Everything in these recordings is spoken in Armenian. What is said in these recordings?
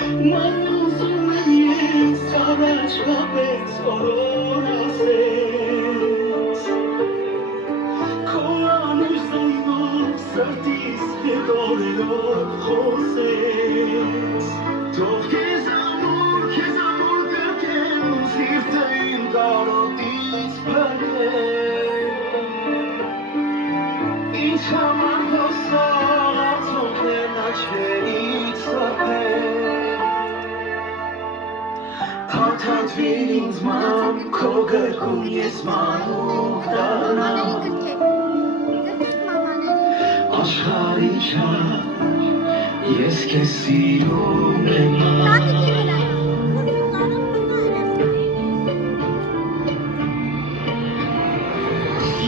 Մանուզում եմ ես առաջ կապեց օրոր ասեց Քո անուշ զայնով սրտիս հետորելով խոսեց Թող քեզ ամուր կրկեմ սիրտը իմ կարոտից բրկել Ինչ համար հոսող արցունքներն աչքերից սապել Թաթաթվիր ինձ ման քո գրկում ես մանուկ դառնամ Աշխարհի չար ես քեզ սիրում եմ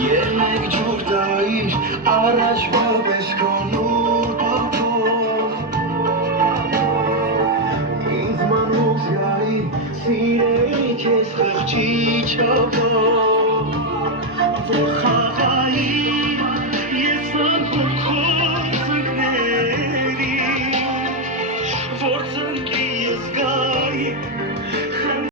Ելնեք ջուր տայիր առաջ բաբես կոնուր բապով Ինձ մանուկ զգայի սիրեի քեզ խղճի չապով